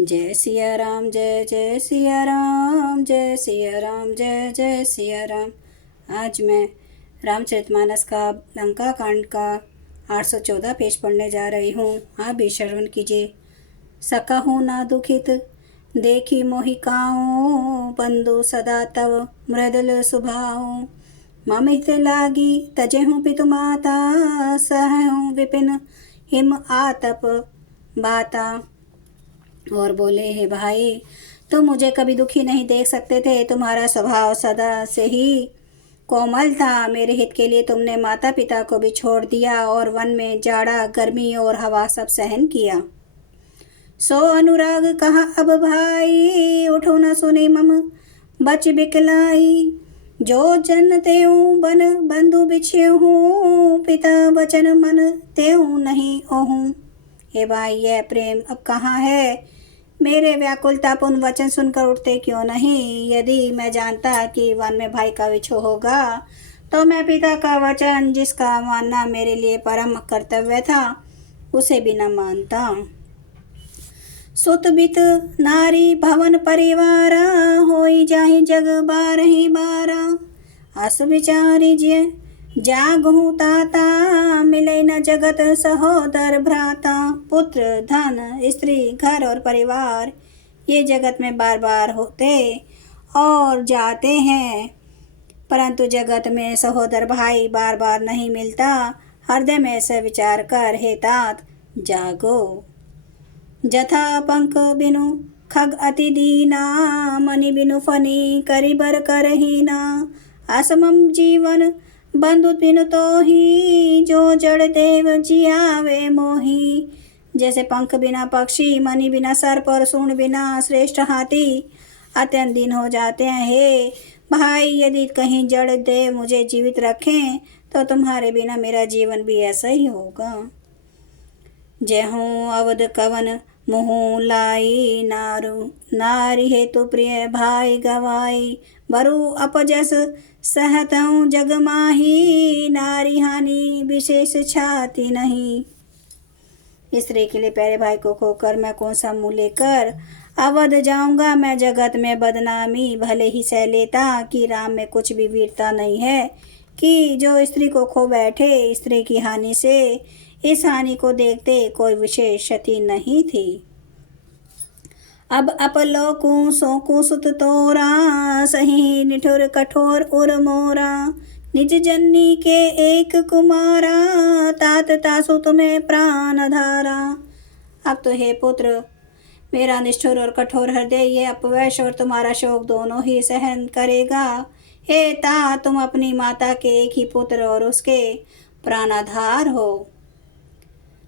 जय सिया राम, जय जय सिया राम, जय सिया राम, जय जय सिया राम। आज मैं रामचरितमानस का लंका कांड का 814 पेज पढ़ने जा रही हूँ। आप भी श्रवण कीजिए। सकहु ना दुखित देखी मोहि काऊँ, बंधु सदा तव मृदुल सुभाऊँ। मम हित लागी तजेहूँ पितु माता, सहहूँ विपिन हिम आतप बाता। और बोले, हे भाई, तुम मुझे कभी दुखी नहीं देख सकते थे। तुम्हारा स्वभाव सदा से ही कोमल था। मेरे हित के लिए तुमने माता पिता को भी छोड़ दिया और वन में जाड़ा, गर्मी और हवा सब सहन किया। सो अनुराग कहा अब भाई, उठो न सुने मम बच बिकलाई। जो जन तेऊं बन बंधु बिछेहूँ, पिता वचन मन तेऊं नहीं ओहूँ। हे भाई, यह प्रेम अब कहाँ है? मेरे व्याकुलतापूर्ण वचन सुनकर उठते क्यों नहीं? यदि मैं जानता कि वन में भाई का विछोह होगा, तो मैं पिता का वचन, जिसका मानना मेरे लिए परम कर्तव्य था, उसे भी न मानता। सुत बित नारी भवन परिवारा, होई जाहि जग बारहि बारा। अस विचारी जे जागहूँ ताता, मिले न जगत सहोदर भ्राता। पुत्र, धन, स्त्री, घर और परिवार ये जगत में बार बार होते और जाते हैं, परंतु जगत में सहोदर भाई बार बार नहीं मिलता। हृदय में ऐसा विचार कर, हे तात, जागो। जथा पंख बिनु खग अति दीना, मणि बिनु फनी करिबर करहीना। असमम जीवन बंधु बिनु तोही, जो जड़ देव जियावे मोही। जैसे पंख बिना पक्षी, मणि बिना सर्प और सूंड बिना श्रेष्ठ हाथी अत्यंत दीन हो जाते हैं। हे भाई, यदि कहीं जड़ देव मुझे जीवित रखें, तो तुम्हारे बिना मेरा जीवन भी ऐसा ही होगा। जहूँ अवध कवन मुँह लाई, नारी हेतु प्रिय भाई गवाई। बरु अपजस सहत हूँ जग माही, नारी हानि विशेष छाती नहीं। स्त्री के लिए प्यारे भाई को खोकर मैं कौन सा मुँह लेकर अवध जाऊंगा। मैं जगत में बदनामी भले ही सह लेता, कि राम में कुछ भी वीरता नहीं है कि जो स्त्री को खो बैठे। स्त्री की हानि से इस हानि को देखते कोई विशेष क्षति नहीं थी। अब अपलोकूं सोकूं सुत तोरा, सही निठुर कठोर उर मोरा। निज जननी के एक कुमारा, तात तासु तुम्हें प्राण धारा। अब तो हे पुत्र, मेरा निष्ठुर और कठोर हृदय ये अपवश और तुम्हारा शोक दोनों ही सहन करेगा। हे तात, तुम अपनी माता के एक ही पुत्र और उसके प्राणाधार हो।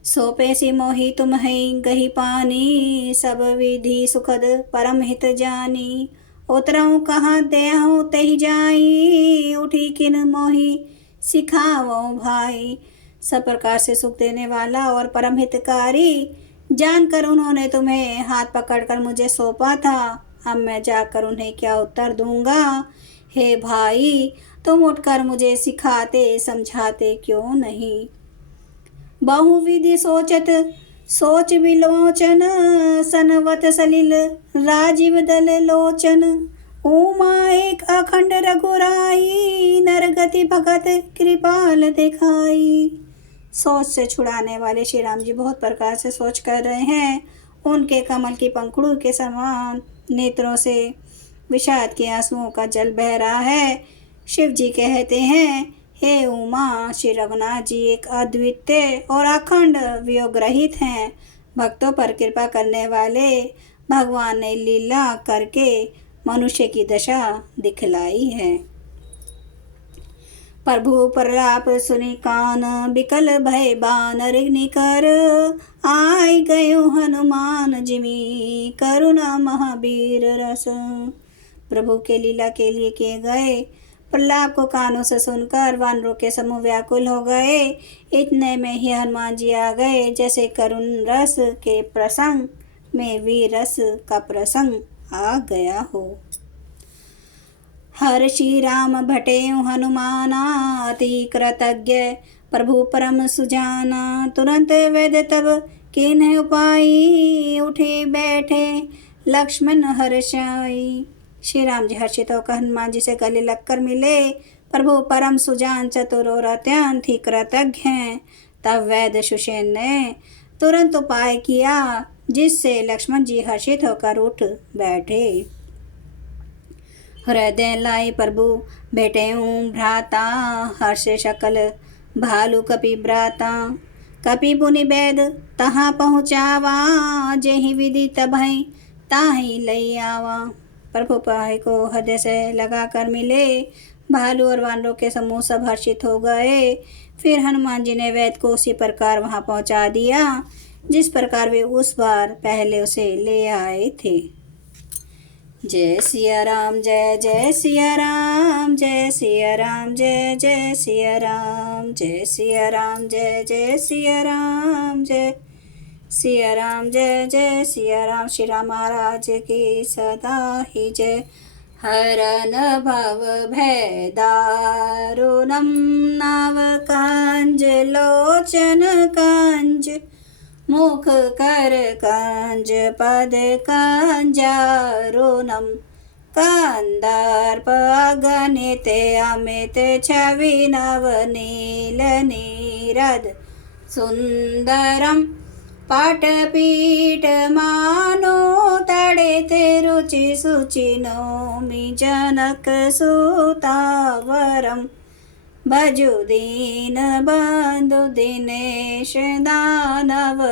सोपे सी मोही तुम है गही पानी, सब विधि सुखद परम हित जानी। उतरऊँ कहाँ देहूँ तही जाई, उठी किन मोही सिखावो भाई। सब प्रकार से सुख देने वाला और परम हितकारी जानकर उन्होंने तुम्हें हाथ पकड़कर मुझे सौंपा था। अब मैं जाकर उन्हें क्या उत्तर दूंगा? हे भाई, तुम उठकर मुझे सिखाते समझाते क्यों नहीं? बहुविधि सोचत सोच विलोचन, सनवत सलिल राजीव दल लोचन। उमा एक अखंड रघुराई, नरगति भगत कृपाल दिखाई। सोच से छुड़ाने वाले श्री राम जी बहुत प्रकार से सोच कर रहे हैं। उनके कमल की पंखुड़ों के समान नेत्रों से विषाद के आंसुओं का जल बह रहा है। शिव जी कहते हैं, हे उमा, श्री रघुनाथ जी एक अद्वितीय और अखंड वियोग रहित हैं। भक्तों पर कृपा करने वाले भगवान ने लीला करके मनुष्य की दशा दिखलाई है। प्रभु प्रलाप सुनि कान, बिकल भय बानर निकर। आय गयो हनुमान जिमि, करुणा महावीर रस। प्रभु के लीला के लिए किए गए प्रलाप को कानों से सुनकर वानरों के समूह व्याकुल हो गए। इतने में ही हनुमान जी आ गए, जैसे करुण रस के प्रसंग में वीर रस का प्रसंग आ गया हो। हर श्री राम भटे हनुमाना, अति कृतज्ञ प्रभु परम सुजाना। तुरंत वेद तब किन्ह उपाई उठे बैठे लक्ष्मण हर्षाई। श्री राम जी हर्षित होकर हनुमान जी से गले लगकर मिले। प्रभु परम सुजान चतुर और अत्यंत ही कृतज्ञ हैं। तब वैद्य सुषेण ने तुरंत उपाय किया, जिससे लक्ष्मण जी हर्षित होकर उठ बैठे। हृदय लाई प्रभु बेटे भ्राता, हर्ष सकल भालू कपि भ्राता। कपि पुनि वैद तहाँ पहुँचावा, जेहि विधि तबहि ताहि लई आवा। प्रभु पाय को हृदय से लगा कर मिले। भालू और वानरों के समूह सब हर्षित हो गए। फिर हनुमान जी ने वैद को उसी प्रकार वहां पहुंचा दिया, जिस प्रकार वे उस बार पहले उसे ले आए थे। जय सिया राम, जय जय सिया राम, जय सिया राम, जय जय सिया राम, जय सिया राम, जय जय सिया राम, जय सिया राम, जय जय सिया राम। श्री राम महाराज की सदा ही जय। हरन भव भय दारुणं, नाव कांज लोचन कांज, मुख कर कांज पद कांजारुणं। कंदर्प अगणित अमित छवि नवनील नीरद सुंदरम। पाटपीठ मानो तड़िते रुचि सुचि नौमि जनक सुतावरम। भजु दीन बंधु दिनेश दानव,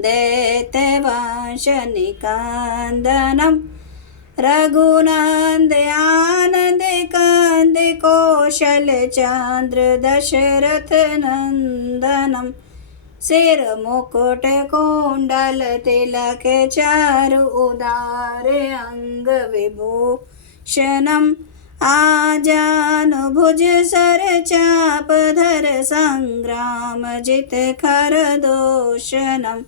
दैत्यवंश निकंदनम। रघुनंद आनंद कंद कौशल चंद्र दशरथ नंदनम। सिर मुकुट कुंडल तिलक चारु उदार अंग विभूषणम। आजानुभुज सर चाप धर संग्राम जित खर दोषणम।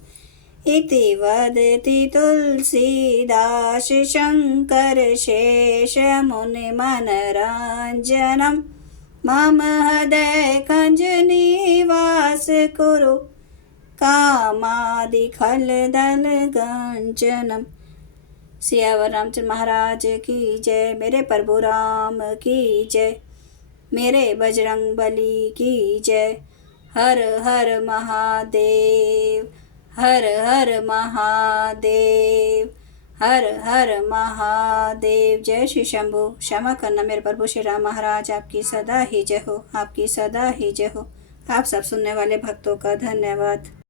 इति वदति तुलसीदास शंकर शेष मुनि मनरंजनम। मम हृदय कंज निवास कुरु, कामादि खल दल गंजनम। सियावर रामचंद्र महाराज की जय। मेरे प्रभु राम की जय। मेरे बजरंग बली की जय। हर हर महादेव, हर हर महादेव, हर हर महादेव। जय श्री शंभु। क्षमा करना मेरे प्रभु श्री राम महाराज, आपकी सदा ही जय हो, आपकी सदा ही जय हो। आप सब सुनने वाले भक्तों का धन्यवाद।